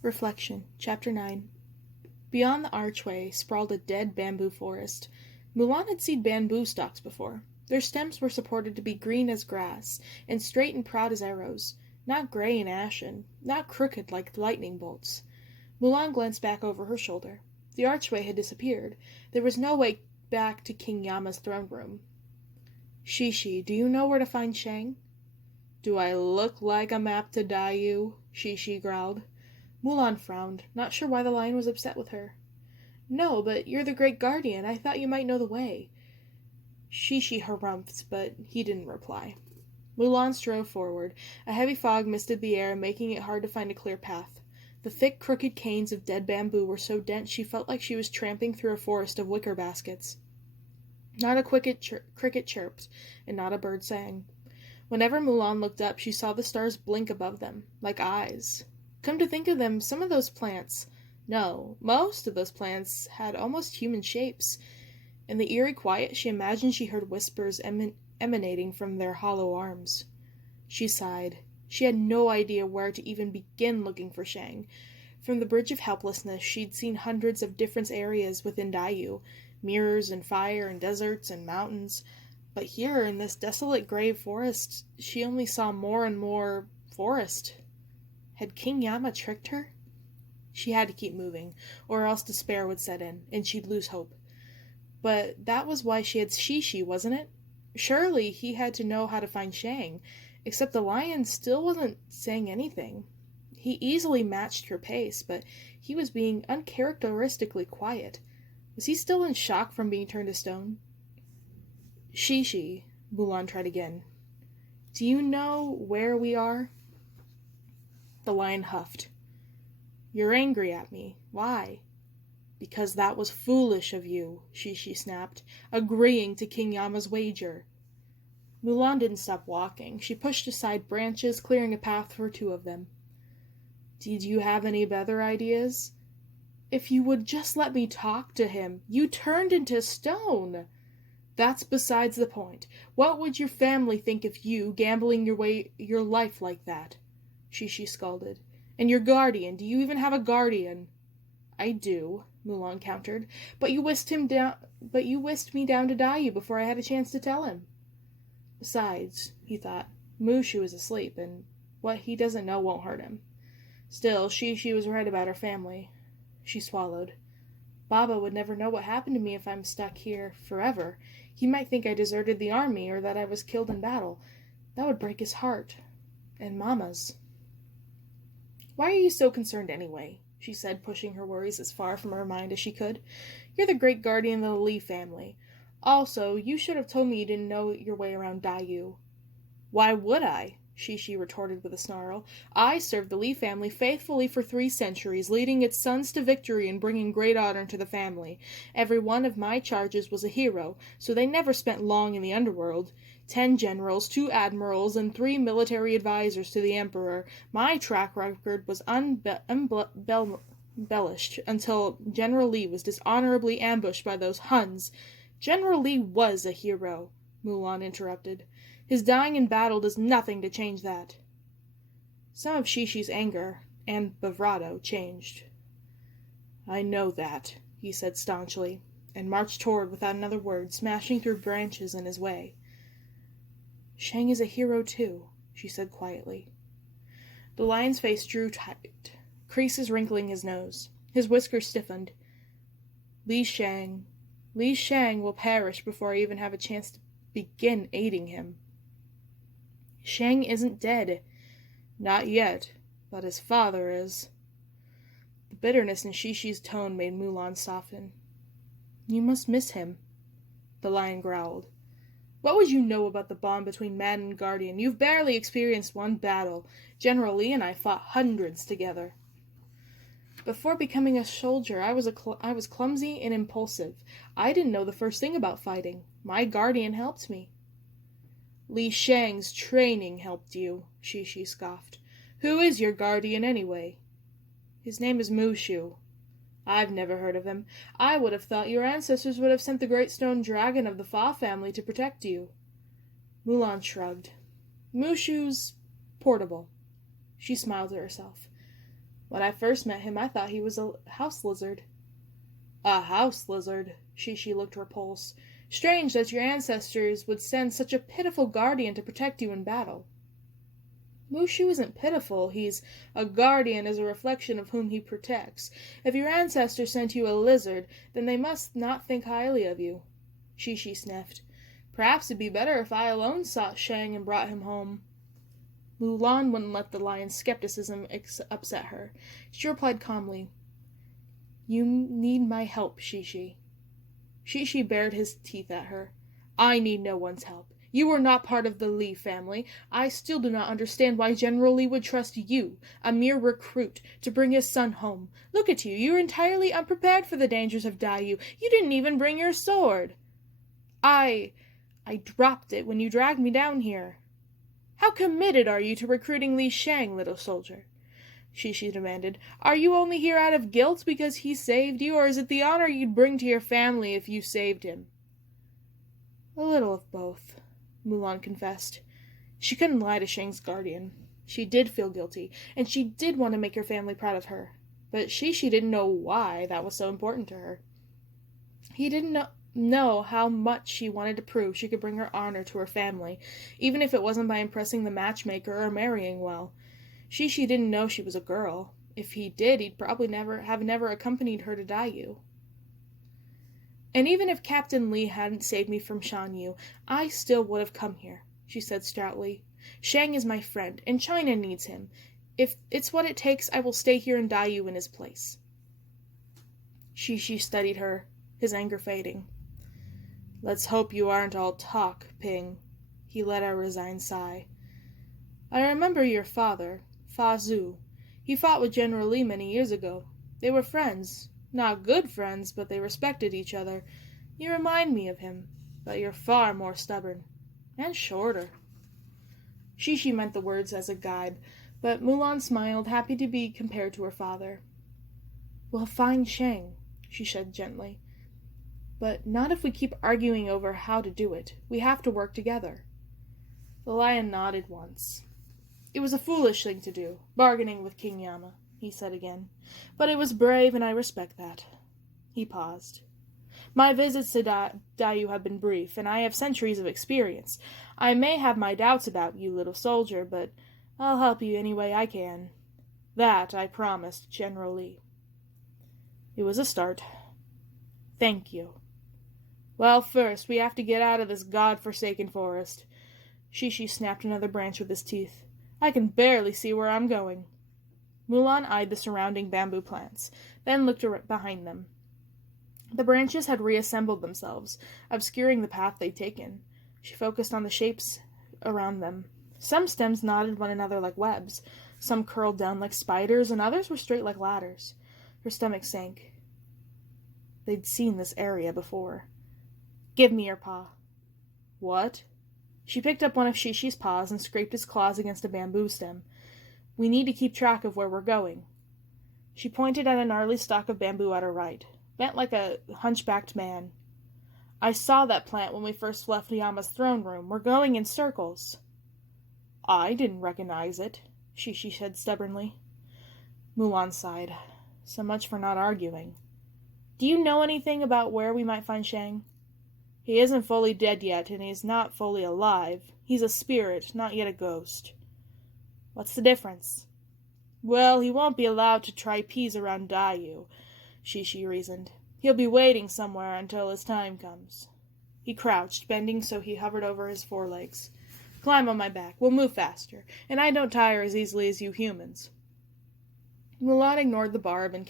Reflection, Chapter 9. Beyond the archway sprawled a dead bamboo forest. Mulan had seen bamboo stalks before. Their stems were supported to be green as grass, and straight and proud as arrows, not gray and ashen, not crooked like lightning bolts. Mulan glanced back over her shoulder. The archway had disappeared. There was no way back to King Yama's throne room. Shishi, do you know where to find Shang? Do I look like I'm apt to die you? Shishi growled. Mulan frowned, not sure why the lion was upset with her. No, but you're the great guardian. I thought you might know the way. Shishi harumphed, but he didn't reply. Mulan strode forward. A heavy fog misted the air, making it hard to find a clear path. The thick, crooked canes of dead bamboo were so dense she felt like she was tramping through a forest of wicker baskets. Not a cricket chirped, and not a bird sang. Whenever Mulan looked up, she saw the stars blink above them, like eyes. Come to think of them, some of those plants, no, most of those plants had almost human shapes. In the eerie quiet, she imagined she heard whispers emanating from their hollow arms. She sighed. She had no idea where to even begin looking for Shang. From the Bridge of Helplessness, she'd seen hundreds of different areas within Daiyu, mirrors and fire and deserts and mountains. But here, in this desolate gray forest, she only saw more and more forest. Had King Yama tricked her? She had to keep moving, or else despair would set in, and she'd lose hope. But that was why she had Shishi, wasn't it? Surely he had to know how to find Shang, except the lion still wasn't saying anything. He easily matched her pace, but he was being uncharacteristically quiet. Was he still in shock from being turned to stone? Shishi, Mulan tried again. Do you know where we are? The lion huffed. You're angry at me. Why? Because that was foolish of you, Shishi snapped, agreeing to King Yama's wager. Mulan didn't stop walking. She pushed aside branches, clearing a path for two of them. Did you have any better ideas? If you would just let me talk to him. You turned into stone. That's besides the point. What would your family think of you gambling your life like that? Shishi scalded. And your guardian, do you even have a guardian? I do, Mulan countered. But you whisked me down to Daiyu before I had a chance to tell him. Besides, he thought, Mushu is asleep, and what he doesn't know won't hurt him. Still, Shishi was right about her family. She swallowed. Baba would never know what happened to me if I'm stuck here forever. He might think I deserted the army or that I was killed in battle. That would break his heart. And Mama's. Why are you so concerned anyway? She said, pushing her worries as far from her mind as she could. You're the great guardian of the Li family. Also, you should have told me you didn't know your way around Daiyu. Why would I? Shishi retorted with a snarl. I served the Li family faithfully for 3 centuries, leading its sons to victory and bringing great honor to the family. Every one of my charges was a hero, so they never spent long in the underworld. 10 generals, 2 admirals, and 3 military advisors to the emperor. My track record was embellished until General Li was dishonorably ambushed by those Huns. General Li was a hero, Mulan interrupted. His dying in battle does nothing to change that. Some of Shishi's anger and bravado changed. I know that, he said staunchly, and marched toward without another word, smashing through branches in his way. Shang is a hero too, she said quietly. The lion's face drew tight, creases wrinkling his nose. His whiskers stiffened. Li Shang will perish before I even have a chance to begin aiding him. Shang isn't dead. Not yet, but his father is. The bitterness in Shishi's tone made Mulan soften. You must miss him, the lion growled. What would you know about the bond between man and guardian? You've barely experienced one battle. General Li and I fought hundreds together. Before becoming a soldier, I was clumsy and impulsive. I didn't know the first thing about fighting. My guardian helped me. Li Shang's training helped you, Shishi scoffed. Who is your guardian anyway? His name is Mushu. I've never heard of him. I would have thought your ancestors would have sent the great stone dragon of the Fa family to protect you. Mulan shrugged. Mushu's portable. She smiled to herself. When I first met him, I thought he was a house lizard." "A house lizard?" Shishi looked repulsed. "Strange that your ancestors would send such a pitiful guardian to protect you in battle." "Mushu isn't pitiful. He's a guardian as a reflection of whom he protects. If your ancestors sent you a lizard, then they must not think highly of you." Shishi sniffed. "Perhaps it'd be better if I alone sought Shang and brought him home." Mulan wouldn't let the lion's skepticism upset her. She replied calmly, "You need my help, Shishi." Shishi bared his teeth at her. "I need no one's help. You are not part of the Li family. I still do not understand why General Li would trust you, a mere recruit, to bring his son home. Look at you. You are entirely unprepared for the dangers of Daiyu. You didn't even bring your sword." I dropped it when you dragged me down here." "How committed are you to recruiting Li Shang, little soldier?" Shishi demanded. "Are you only here out of guilt because he saved you, or is it the honor you'd bring to your family if you saved him?" "A little of both," Mulan confessed. She couldn't lie to Shang's guardian. She did feel guilty, and she did want to make her family proud of her. But Shishi didn't know why that was so important to her. He didn't know how much she wanted to prove she could bring her honor to her family, even if it wasn't by impressing the matchmaker or marrying well. Shishi didn't know she was a girl. If he did, he'd probably never accompanied her to Daiyu. "And even if Captain Li hadn't saved me from Shan Yu, I still would have come here," she said stoutly. "Shang is my friend, and China needs him. If it's what it takes, I will stay here in Daiyu in his place." Shishi studied her, his anger fading. "Let's hope you aren't all talk, Ping." He let out a resigned sigh. "I remember your father, Fa Zhu. He fought with General Li many years ago. They were friends. Not good friends, but they respected each other. You remind me of him, but you're far more stubborn. And shorter." Shishi meant the words as a guide, but Mulan smiled, happy to be compared to her father. "We'll find Shang," she said gently. "But not if we keep arguing over how to do it. We have to work together." The lion nodded once. "It was a foolish thing to do, bargaining with King Yama," he said again. "But it was brave, and I respect that." He paused. "My visits to Daiyu have been brief, and I have centuries of experience. I may have my doubts about you, little soldier, but I'll help you any way I can. That I promised General Li." It was a start. "Thank you. Well, first, we have to get out of this god-forsaken forest." Shishi snapped another branch with his teeth. "I can barely see where I'm going." Mulan eyed the surrounding bamboo plants, then looked behind them. The branches had reassembled themselves, obscuring the path they'd taken. She focused on the shapes around them. Some stems knotted one another like webs, some curled down like spiders, and others were straight like ladders. Her stomach sank. They'd seen this area before. "Give me your paw." "What?" She picked up one of Shishi's paws and scraped his claws against a bamboo stem. "We need to keep track of where we're going." She pointed at a gnarly stalk of bamboo at her right, bent like a hunchbacked man. "I saw that plant when we first left Yama's throne room. We're going in circles." "I didn't recognize it," Shishi said stubbornly. Mulan sighed. So much for not arguing. "Do you know anything about where we might find Shang?" "He isn't fully dead yet, and he's not fully alive. He's a spirit, not yet a ghost." "What's the difference?" "Well, he won't be allowed to try peas around Daiyu," Shishi reasoned. "He'll be waiting somewhere until his time comes." He crouched, bending so he hovered over his forelegs. "Climb on my back. We'll move faster, and I don't tire as easily as you humans." Mulan ignored the barb and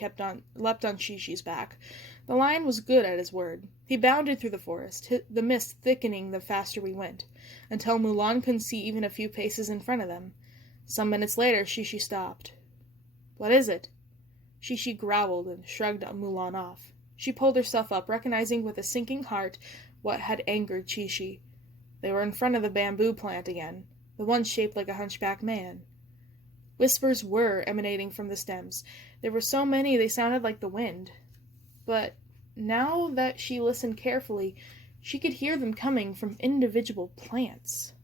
leapt on Shishi's back. The lion was good at his word. He bounded through the forest, the mist thickening the faster we went, until Mulan couldn't see even a few paces in front of them. Some minutes later, Shishi stopped. "What is it?" Shishi growled and shrugged Mulan off. She pulled herself up, recognizing with a sinking heart what had angered Shishi. They were in front of the bamboo plant again, the one shaped like a hunchbacked man. Whispers were emanating from the stems. There were so many they sounded like the wind. But now that she listened carefully, she could hear them coming from individual plants.